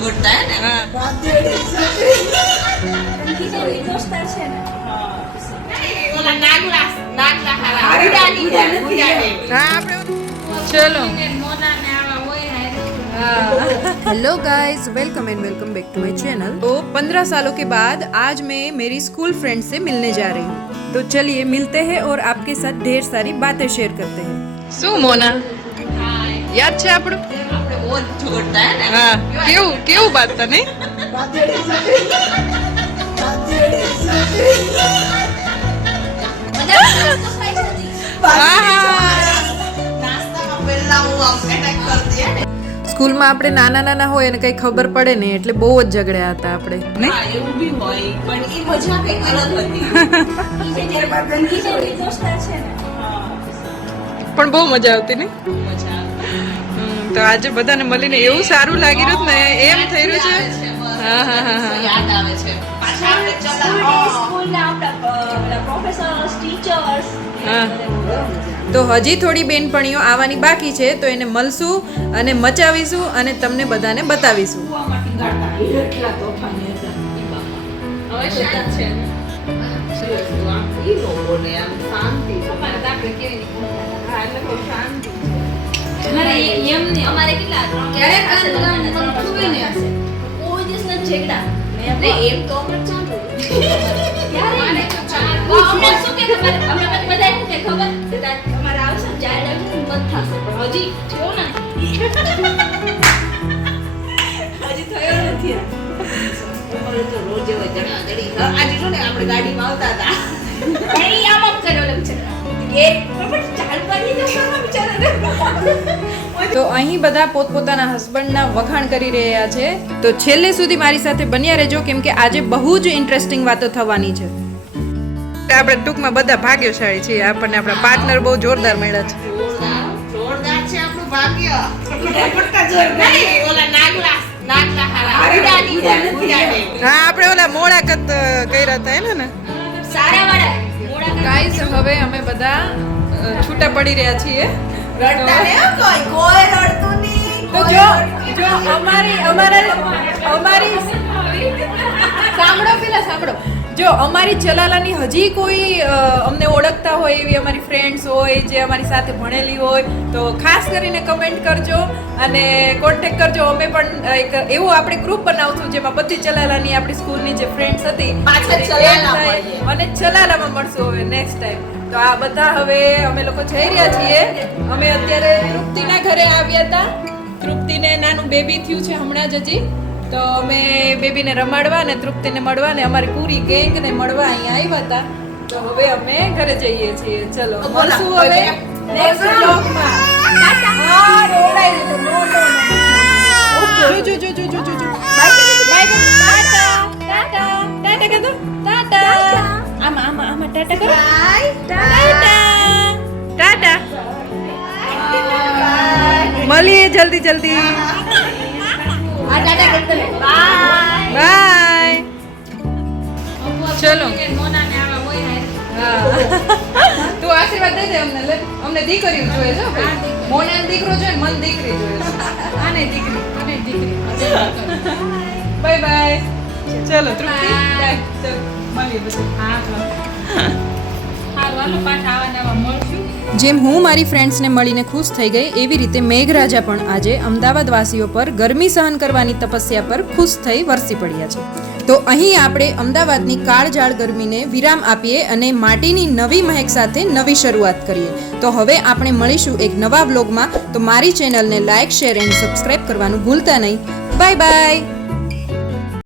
छोड़ता है ना ओला नागला चलो hello guys, welcome and welcome back to my channel. तो 15 सालों के बाद आज मैं मेरी स्कूल फ्रेंड से मिलने जा रही हूँ। तो चलिए मिलते हैं और आपके साथ ढेर सारी बातें शेयर करते हैं। શું મોના યાદ છે આપણું? આપણે બહુ છોડતા હે ને હા, કેવું વાત તને? નાસ્તામાં પહેલા હું આમ અટેક કરતી હે ને સ્કૂલમાં આપણે નાના હોય અને કઈ ખબર પડે ને એટલે બહુ જ ઝઘડ્યા હતા આપણે ને? હા એવું બી હોય પણ એ મજા કંઈક અલગ હતી પણ બહુ મજા આવતી ને? મજા તો આજે બધાને મળીને એવું સારું લાગી રહ્યું ને, એમ થઈ રહ્યું છે. હા હા હા હા યાદ આવે છે પાછા આપણે હા. તો હજી થોડી બેનપણીઓ આવવાની બાકી છે, તો એને મળશું અને મચાવીશું અને તમને બધાને બતાવીશું. અમારે કેટલા ક્યારેક કોઈ દિવસ ન ઝઘડા એમ તો અમર ચાલુ યાર અમને શું કે ખબર અમને બધા શું કે ખબર તમારે આવશે ચાઇલ્ડ મત થશે પણ હજી થયો નથી હજી થયો નથી અમારે તો રોજ હોય જણા જડી આજે જો ને આપણે ગાડીમાં આવતા હતા એ આમ કર્યો લક્ષ એ પણ ચાલ કરી દો બિચારાને. તો અહીં બધા પોતપોતાના હસબન્ડના વખાણ કરી રહ્યા છે. તો છેલ્લે સુધી મારી સાથે બન્યા રહેજો, કેમ કે આજે બહુ જ ઇન્ટરેસ્ટિંગ વાતો થવાની છે. આપણે ટૂંકમાં બધા ભાગ્યશાળી છીએ, આપણને આપણા પાર્ટનર બહુ જોરદાર મળ્યા છે. જોરદાર છે આપણું ભાગ્ય નહીં ઓલા નાગલા હારા હા, આપણે ઓલા મોળાકત કર્યા હતા ને. સારા વાળા મોડા ગાઈસ, હવે અમે બધા છૂટા પડી રહ્યા છીએ. રડતા ને કોઈ રડતું નહીં તો જો અમારી સાંભળો, જો અમારી ચલાલાની હજી કોઈ અમને ઓળખતા હોય એવી અમારી ફ્રેન્ડ્સ હોય જે અમારી સાથે ભણેલી હોય તો ખાસ કરીને કમેન્ટ કરજો અને કોન્ટેક્ટ કરજો. અમે પણ એક એવું આપણે ગ્રુપ બનાવશું જેમાં બધી ચલાલાની આપણી સ્કૂલની જે ફ્રેન્ડ્સ હતી પાછા ચલાલા મળીએ. અને ચલાલામાં મળશું હવે નેક્સ્ટ ટાઈમ. તો આ બધા હવે અમે લોકો જઈ રહ્યા છીએ. અમે અત્યારે તૃપ્તિના ઘરે આવ્યા હતા. તૃપ્તિને નાનું બેબી થયું છે હમણાં જ હજી, તો અમે બેબીને રમાડવા અને તૃપ્તિને મળવા ને અમારી પૂરી ગેંગને મળવા અહીંયા આવ્યા હતા. તો હવે અમે ઘરે જઈએ છીએ. ચલો મળશું હવે નેક્સ્ટ બ્લોગમાં. હા, રોડાઈ દીધું. જો બાય ટાટા કહેતો ટાટા. આમાં ટાટા કરો. ટાટા મળીએ જલ્દી. બાય. ચલો તું આશીર્વાદ દે દે અમને. અમને દીકરી જોઈએ છે ભાઈ. મોનાને દીકરો જોઈએ, મન દીકરી જોઈએ છે. આને દીકરી. બાય. ચલો તૃપ્તિ બાય. ચલો મળીએ બધું. જેમ હું મારી ફ્રેન્ડ્સને મળીને ખુશ થઈ ગઈ, એવી રીતે મેઘરાજા પણ આજે અમદાવાદવાસીઓ પર ગરમી સહન કરવાની તપસ્યા પર ખુશ થઈ વરસી પડ્યા છે. તો અહીં આપણે અમદાવાદની કાળઝાળ ગરમીને વિરામ આપીએ અને માટીની નવી મહેક સાથે નવી શરૂઆત કરીએ. તો હવે આપણે મળીશું એક નવા વ્લોગમાં. તો મારી ચેનલને લાઇક, શેર એન્ડ સબસ્ક્રાઇબ કરવાનું ભૂલતા નહીં. બાય.